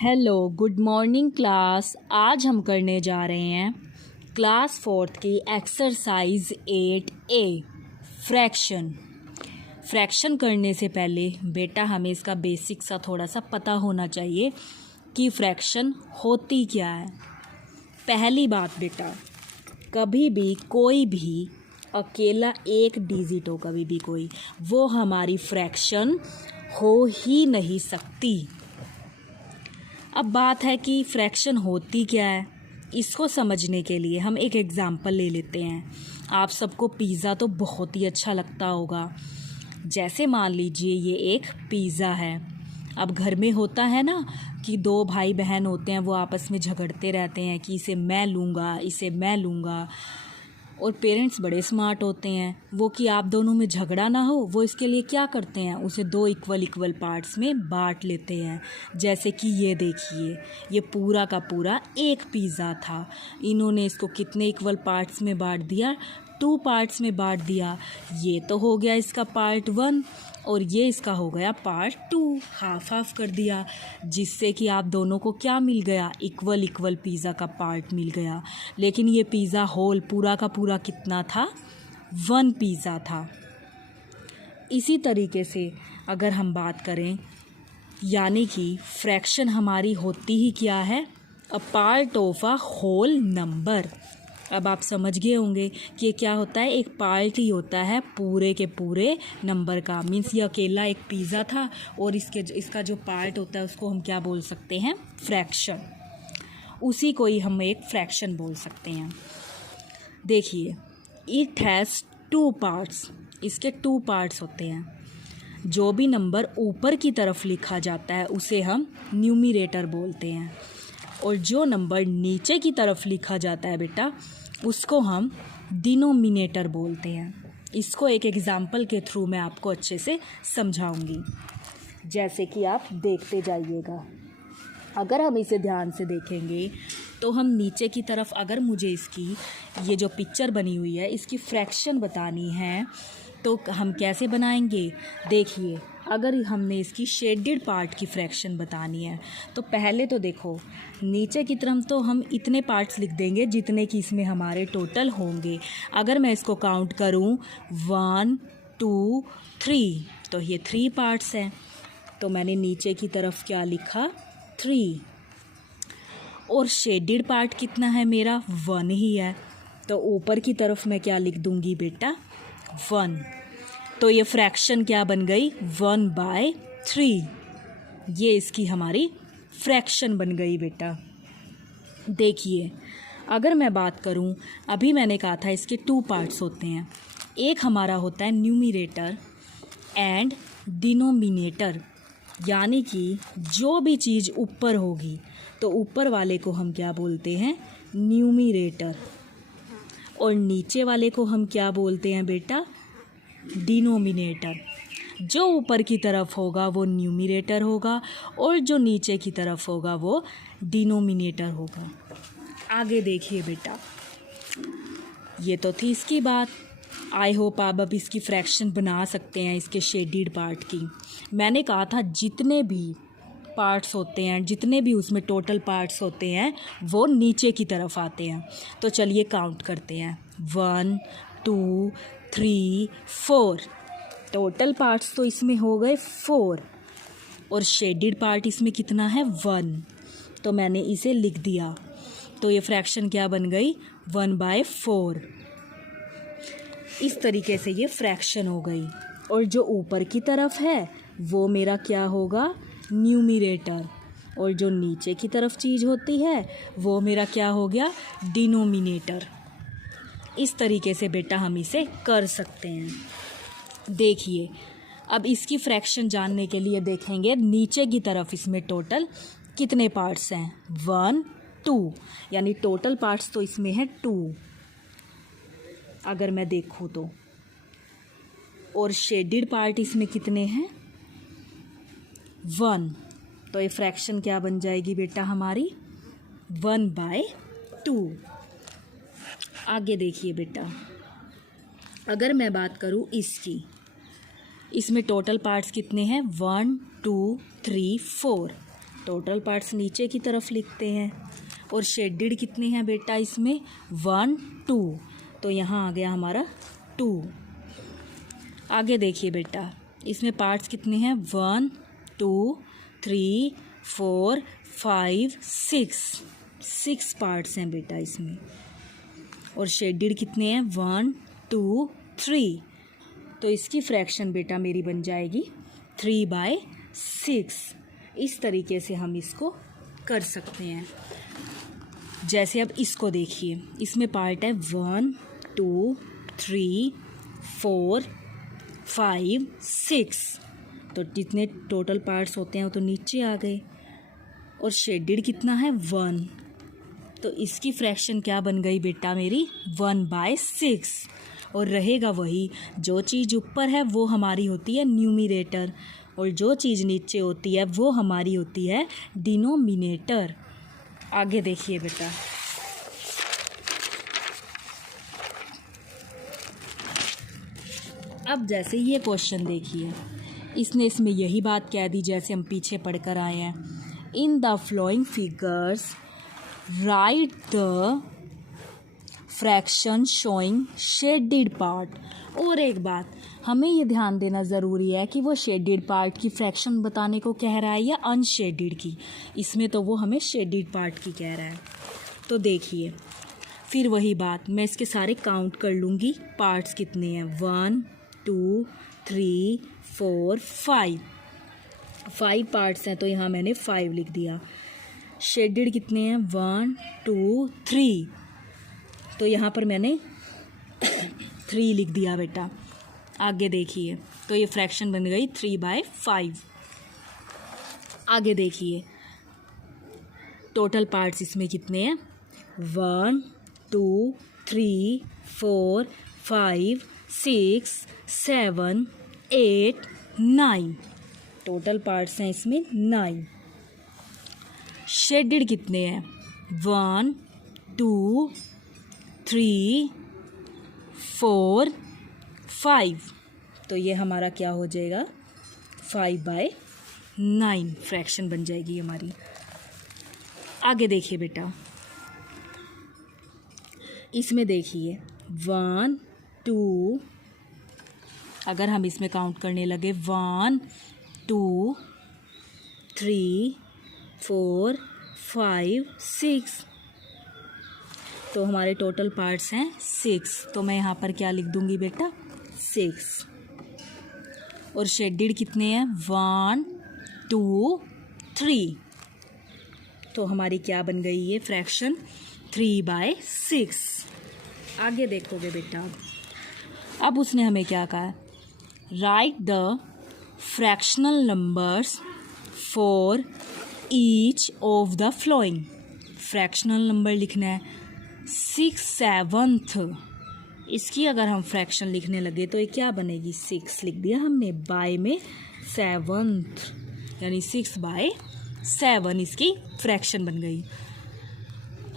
Hello good morning class. आज हम करने जा रहे हैं क्लास फोर्थ की एक्सरसाइज 8A फ्रैक्शन करने से पहले बेटा हमें इसका बेसिक सा थोड़ा सा पता होना चाहिए कि फ्रैक्शन होती क्या है। पहली बात बेटा, कभी भी कोई भी अकेला एक डिजिट हो, कभी भी कोई, वो हमारी फ्रैक्शन हो ही नहीं सकती। अब बात है कि फ्रैक्शन होती क्या है। इसको समझने के लिए हम एक एग्ज़ाम्पल ले लेते हैं। आप सबको पिज़्ज़ा तो बहुत ही अच्छा लगता होगा। जैसे मान लीजिए ये एक पिज़्ज़ा है। अब घर में होता है ना कि दो भाई बहन होते हैं, वो आपस में झगड़ते रहते हैं कि इसे मैं लूँगा, इसे मैं लूँगा। और पेरेंट्स बड़े स्मार्ट होते हैं, वो कि आप दोनों में झगड़ा ना हो, वो इसके लिए क्या करते हैं, उसे दो इक्वल पार्ट्स में बांट लेते हैं। जैसे कि ये देखिए, ये पूरा का पूरा एक पिज़्ज़ा था, इन्होंने इसको कितने इक्वल पार्ट्स में बांट दिया, 2 पार्ट्स में बांट दिया। ये तो हो गया इसका पार्ट 1 और ये इसका हो गया पार्ट 2, हाफ कर दिया, जिससे कि आप दोनों को क्या मिल गया, इक्वल पिज़्ज़ा का पार्ट मिल गया। लेकिन ये पिज़्ज़ा होल पूरा का पूरा कितना था, 1 पिज़्ज़ा था। इसी तरीके से अगर हम बात करें, यानी कि फ्रैक्शन हमारी होती ही क्या है, a part of a whole number. अब आप समझ गए होंगे कि ये क्या होता है, एक पार्ट ही होता है पूरे के पूरे नंबर का। मीन्स ये अकेला एक पिज़्ज़ा था और इसका जो पार्ट होता है उसको हम क्या बोल सकते हैं, फ्रैक्शन। उसी को ही हम एक फ्रैक्शन बोल सकते हैं। देखिए, इट हैज़ 2 पार्ट्स, इसके 2 पार्ट्स होते हैं। जो भी नंबर ऊपर की तरफ लिखा जाता है उसे हम न्यूमरेटर बोलते हैं, और जो नंबर नीचे की तरफ लिखा जाता है बेटा, उसको हम डिनोमिनेटर बोलते हैं। इसको एक एग्ज़ाम्पल के थ्रू मैं आपको अच्छे से समझाऊंगी, जैसे कि आप देखते जाइएगा। अगर हम इसे ध्यान से देखेंगे तो हम नीचे की तरफ, अगर मुझे इसकी ये जो पिक्चर बनी हुई है इसकी फ्रैक्शन बतानी है तो हम कैसे बनाएंगे। देखिए, अगर हमने इसकी शेडेड पार्ट की फ्रैक्शन बतानी है तो पहले तो देखो, नीचे की तरफ तो हम इतने पार्ट्स लिख देंगे जितने कि इसमें हमारे टोटल होंगे। अगर मैं इसको काउंट करूं 1 2 3, तो ये 3 पार्ट्स हैं। तो मैंने नीचे की तरफ क्या लिखा, 3। और शेडेड पार्ट कितना है मेरा, 1 ही है, तो ऊपर की तरफ मैं क्या लिख दूंगी बेटा, 1। तो ये फ्रैक्शन क्या बन गई, 1/3। ये इसकी हमारी फ्रैक्शन बन गई बेटा। देखिए, अगर मैं बात करूं, अभी मैंने कहा था इसके 2 पार्ट्स होते हैं। एक हमारा होता है न्यूमरेटर एंड डिनोमिनेटर, यानी कि जो भी चीज़ ऊपर होगी तो ऊपर वाले को हम क्या बोलते हैं, न्यूमरेटर, और नीचे वाले को हम क्या बोलते हैं बेटा, डिनोमिनेटर। जो ऊपर की तरफ होगा वो न्यूमरेटर होगा और जो नीचे की तरफ होगा वो डिनोमिनेटर होगा। आगे देखिए बेटा, ये तो थी इसकी बात। आई होप आप अब इसकी फ्रैक्शन बना सकते हैं इसके शेडेड पार्ट की। मैंने कहा था जितने भी पार्ट्स होते हैं, जितने भी उसमें टोटल पार्ट्स होते हैं वो नीचे की तरफ आते हैं। तो चलिए काउंट करते हैं, 1 2 3 4। टोटल पार्ट्स तो इसमें हो गए 4 और शेडेड पार्ट इसमें कितना है, 1। तो मैंने इसे लिख दिया, तो ये फ्रैक्शन क्या बन गई, 1/4। इस तरीके से ये फ्रैक्शन हो गई। और जो ऊपर की तरफ है वो मेरा क्या होगा, न्यूमरेटर, और जो नीचे की तरफ चीज़ होती है वो मेरा क्या हो गया, डिनोमिनेटर। इस तरीके से बेटा हम इसे कर सकते हैं। देखिए, अब इसकी फ्रैक्शन जानने के लिए देखेंगे नीचे की तरफ इसमें टोटल कितने पार्ट्स हैं, 1 2, यानी टोटल पार्ट्स तो इसमें है 2 अगर मैं देखूँ तो। और शेडेड पार्ट इसमें कितने हैं, 1। तो ये फ्रैक्शन क्या बन जाएगी बेटा हमारी, 1/2। आगे देखिए बेटा, अगर मैं बात करूँ इसकी, इसमें टोटल पार्ट्स कितने हैं, 1 2 3 4। टोटल पार्ट्स नीचे की तरफ लिखते हैं। और शेडेड कितने हैं बेटा इसमें? 1 2, तो यहाँ आ गया हमारा 2। आगे देखिए बेटा, इसमें पार्ट्स कितने हैं? 1 2 3 4 5 6 पार्ट्स हैं बेटा इसमें। और शेडेड कितने हैं? 1 2 3, तो इसकी फ्रैक्शन बेटा मेरी बन जाएगी 3/6। इस तरीके से हम इसको कर सकते हैं। जैसे अब इसको देखिए, इसमें पार्ट है 1 2 3 4 5 6, तो जितने टोटल पार्ट्स होते हैं वो तो नीचे आ गए। और शेडेड कितना है? 1, तो इसकी फ्रैक्शन क्या बन गई बेटा मेरी? 1/6। और रहेगा वही, जो चीज़ ऊपर है वो हमारी होती है न्यूमिरेटर, और जो चीज़ नीचे होती है वो हमारी होती है डिनोमिनेटर। आगे देखिए बेटा, अब जैसे ये क्वेश्चन देखिए, इसने इसमें यही बात कह दी जैसे हम पीछे पढ़कर आए हैं। In the flowing figures right the fraction showing shaded part. और एक बात हमें ये ध्यान देना ज़रूरी है कि वो शेडेड पार्ट की फ्रैक्शन बताने को कह रहा है या अनशेडेड की। इसमें तो वो हमें शेडेड पार्ट की कह रहा है। तो देखिए, फिर वही बात, मैं इसके सारे काउंट कर लूँगी, पार्ट्स कितने हैं? 1 2 3 4 5 पार्ट्स हैं, तो यहाँ मैंने 5 लिख दिया। शेडेड कितने हैं? 1 2 3, तो यहाँ पर मैंने 3 लिख दिया बेटा। आगे देखिए, तो ये फ्रैक्शन बन गई 3/5। आगे देखिए, टोटल पार्ट्स इसमें कितने हैं? 1 2 3 4 5 6 7 8 9, टोटल पार्ट्स हैं इसमें 9। शेडेड कितने हैं? 1 2 3 4 5, तो ये हमारा क्या हो जाएगा? 5/9 फ्रैक्शन बन जाएगी हमारी। आगे देखिए बेटा, इसमें देखिए 1 2, अगर हम इसमें काउंट करने लगे 1 2 3 4 5 6, तो हमारे टोटल पार्ट्स हैं 6, तो मैं यहाँ पर क्या लिख दूँगी बेटा? 6। और शेडेड कितने हैं? 1 2 3, तो हमारी क्या बन गई ये फ्रैक्शन? 3/6। आगे देखोगे बेटा, अब उसने हमें क्या कहा? Right the fractional numbers for each of the flowing. Fractional number लिखना है। 6/7, इसकी अगर हम फ्रैक्शन लिखने लगे तो ये क्या बनेगी? 6 लिख दिया हमने, बाय में 7th, यानी 6/7 इसकी फ्रैक्शन बन गई।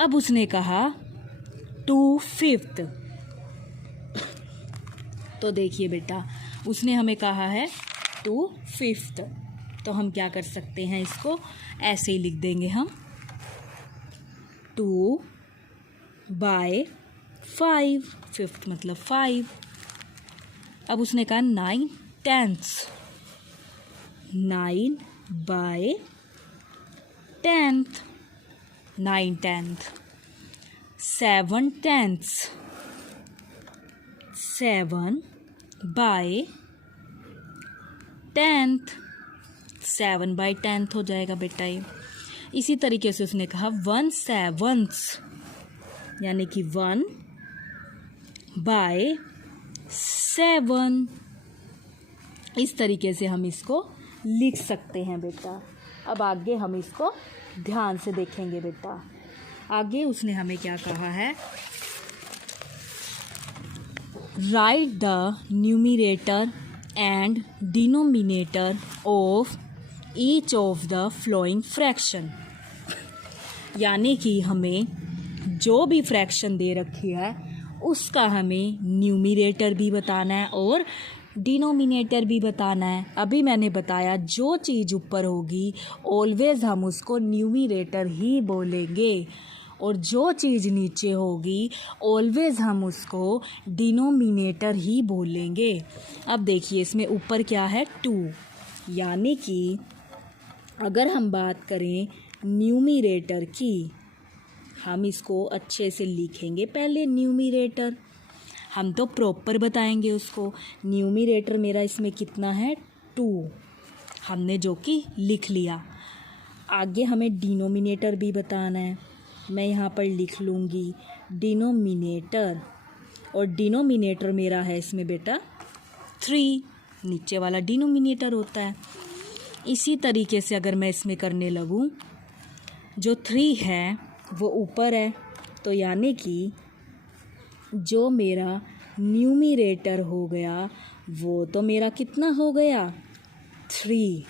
अब उसने कहा 2/5, तो देखिए बेटा, उसने हमें कहा है 2/5, तो हम क्या कर सकते हैं? इसको ऐसे ही लिख देंगे हम, 2/5, 5th मतलब 5। अब उसने कहा 9/10, 9/10, 9/10, 7/10, 7/10, 7/10 हो जाएगा बेटा ये। इसी तरीके से उसने कहा 1/7, यानी कि 1/7। इस तरीके से हम इसको लिख सकते हैं बेटा। अब आगे हम इसको ध्यान से देखेंगे बेटा। आगे उसने हमें क्या कहा है? Right the numerator and denominator of each of the flowing fraction, यानी कि हमें जो भी फ्रैक्शन दे रखी है उसका हमें न्यूमिरेटर भी बताना है और डिनोमिनेटर भी बताना है। अभी मैंने बताया जो चीज़ ऊपर होगी ऑलवेज हम उसको न्यूमरेटर ही बोलेंगे, और जो चीज़ नीचे होगी ऑलवेज हम उसको डिनोमिनेटर ही बोलेंगे। अब देखिए इसमें ऊपर क्या है 2, यानी कि अगर हम बात करें न्यूमरेटर की, हम इसको अच्छे से लिखेंगे। पहले न्यूमरेटर हम तो प्रॉपर बताएंगे उसको। न्यूमरेटर मेरा इसमें कितना है 2, हमने जो कि लिख लिया। आगे हमें डिनोमिनेटर भी बताना है। मैं यहाँ पर लिख लूँगी डिनोमिनेटर, और डिनोमिनेटर मेरा है इसमें बेटा 3, नीचे वाला डिनोमिनेटर होता है। इसी तरीके से अगर मैं इसमें करने लगूँ, जो 3 है वो ऊपर है, तो यानी कि जो मेरा न्यूमरेटर हो गया वो तो मेरा कितना हो गया 3,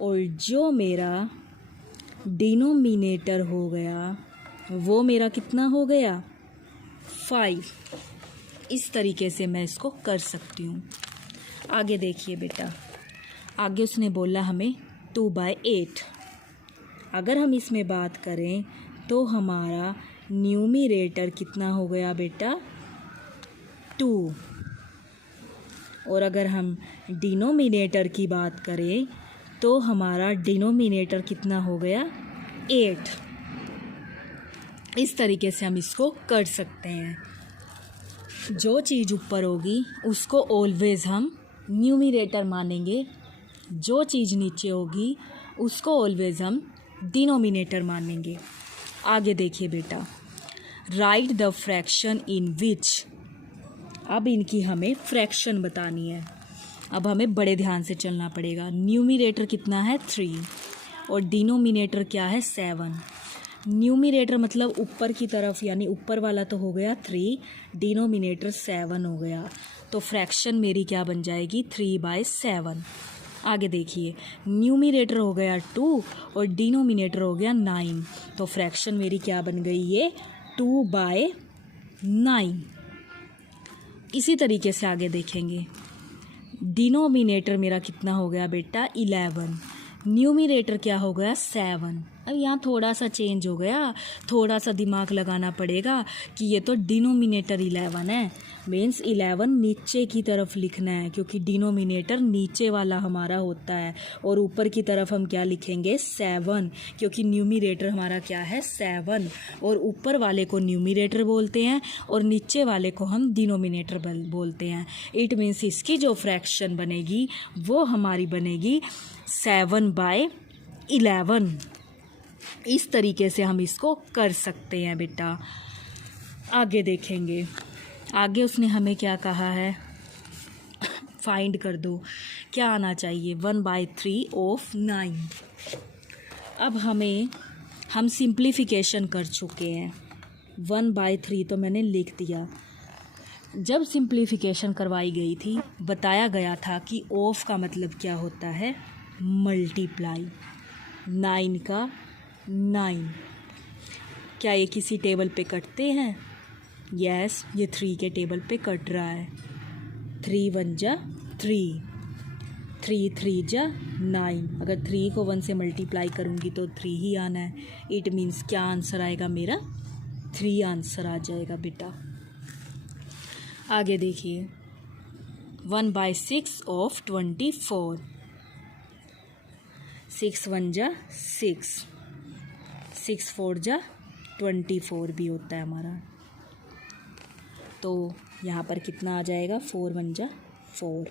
और जो मेरा डिनोमिनेटर हो गया वो मेरा कितना हो गया 5। इस तरीके से मैं इसको कर सकती हूँ। आगे देखिए बेटा, आगे उसने बोला हमें 2/8। अगर हम इसमें बात करें तो हमारा न्यूमरेटर कितना हो गया बेटा 2, और अगर हम डिनोमिनेटर की बात करें तो हमारा डिनोमिनेटर कितना हो गया 8। इस तरीके से हम इसको कर सकते हैं। जो चीज़ ऊपर होगी उसको ऑलवेज हम न्यूमरेटर मानेंगे, जो चीज़ नीचे होगी उसको ऑलवेज हम डिनोमिनेटर मानेंगे। आगे देखिए बेटा, राइट द फ्रैक्शन इन विच। अब इनकी हमें फ्रैक्शन बतानी है। अब हमें बड़े ध्यान से चलना पड़ेगा। न्यूमरेटर कितना है 3 और डिनोमिनेटर क्या है 7। न्यूमरेटर मतलब ऊपर की तरफ, यानी ऊपर वाला तो हो गया 3, डिनोमिनेटर 7 हो गया, तो फ्रैक्शन मेरी क्या बन जाएगी 3/7। आगे देखिए, न्यूमरेटर हो गया 2 और डिनोमिनेटर हो गया 9, तो फ्रैक्शन मेरी क्या बन गई ये 2/9। इसी तरीके से आगे देखेंगे, डिनोमिनेटर मेरा कितना हो गया बेटा 11, न्यूमरेटर क्या हो गया 7। अब यहाँ थोड़ा सा चेंज हो गया, थोड़ा सा दिमाग लगाना पड़ेगा कि ये तो डिनोमिनेटर 11 है, मीन्स 11 नीचे की तरफ लिखना है, क्योंकि डिनोमिनेटर नीचे वाला हमारा होता है, और ऊपर की तरफ हम क्या लिखेंगे 7, क्योंकि न्यूमरेटर हमारा क्या है 7, और ऊपर वाले को न्यूमरेटर बोलते हैं और नीचे वाले को हम डिनोमिनेटर बोलते हैं। इट मीन्स इसकी जो फ्रैक्शन बनेगी वो हमारी बनेगी 7/11। इस तरीके से हम इसको कर सकते हैं बेटा। आगे देखेंगे, आगे उसने हमें क्या कहा है, फाइंड कर दो, क्या आना चाहिए 1/3 ऑफ 9। अब हम सिंप्लीफिकेशन कर चुके हैं, 1/3 तो मैंने लिख दिया। जब सिंप्लीफिकेशन करवाई गई थी बताया गया था कि ऑफ का मतलब क्या होता है मल्टीप्लाई, 9 का 9। क्या ये किसी टेबल पे कटते हैं? यस, ये 3 के टेबल पे कट रहा है। 3 1 जा 3, 3 3 जा 9। अगर 3 को 1 से मल्टीप्लाई करूँगी तो 3 ही आना है। इट मीन्स क्या आंसर आएगा मेरा 3 आंसर आ जाएगा बेटा। आगे देखिए, 1/6 ऑफ 24, 6 1 जा 6, 6 4 जा 24 भी होता है हमारा, तो यहाँ पर कितना आ जाएगा 4 1 जा 4,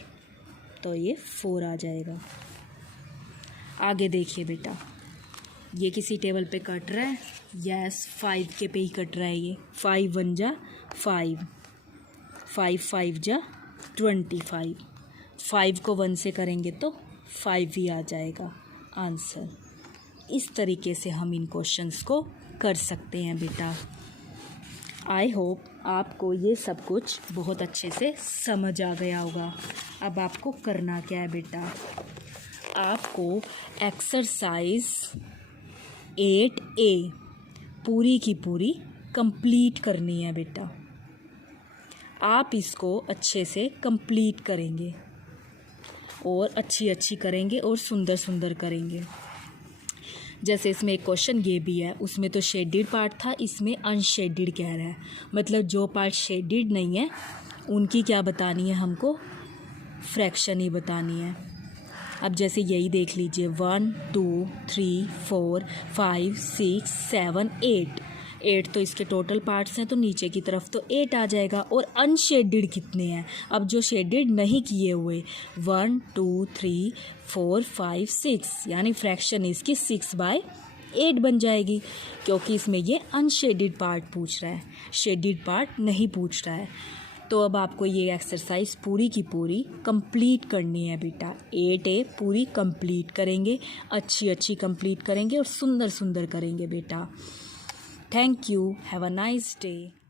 तो ये 4 आ जाएगा। आगे देखिए बेटा, ये किसी टेबल पे कट रहा है? यस, 5 के पे ही कट रहा है ये। 5 1 जा 5, 5 5 जा 25, 5 को 1 से करेंगे तो 5 ही आ जाएगा आंसर। इस तरीके से हम इन क्वेश्चंस को कर सकते हैं बेटा। आई होप आपको ये सब कुछ बहुत अच्छे से समझ आ गया होगा। अब आपको करना क्या है बेटा, आपको एक्सरसाइज 8A पूरी की पूरी कंप्लीट करनी है बेटा। आप इसको अच्छे से कंप्लीट करेंगे और अच्छी करेंगे और सुंदर सुंदर करेंगे। जैसे इसमें एक क्वेश्चन ये भी है, उसमें तो शेडिड पार्ट था, इसमें अनशेडिड कह रहा है, मतलब जो पार्ट शेडिड नहीं है उनकी क्या बतानी है हमको, फ्रैक्शन ही बतानी है। अब जैसे यही देख लीजिए 1 2 3 4 5 6 7 8 तो इसके टोटल पार्ट्स हैं, तो नीचे की तरफ तो 8 आ जाएगा। और अनशेडिड कितने हैं, अब जो शेडिड नहीं किए हुए 1 2 3 4 5 6, यानी फ्रैक्शन इसकी 6/8 बन जाएगी, क्योंकि इसमें ये अनशेडिड पार्ट पूछ रहा है, शेडिड पार्ट नहीं पूछ रहा है। तो अब आपको ये एक्सरसाइज पूरी की पूरी कंप्लीट करनी है बेटा। 8A पूरी कंप्लीट करेंगे, अच्छी कंप्लीट करेंगे और सुंदर सुंदर करेंगे बेटा। Thank you, have a nice day.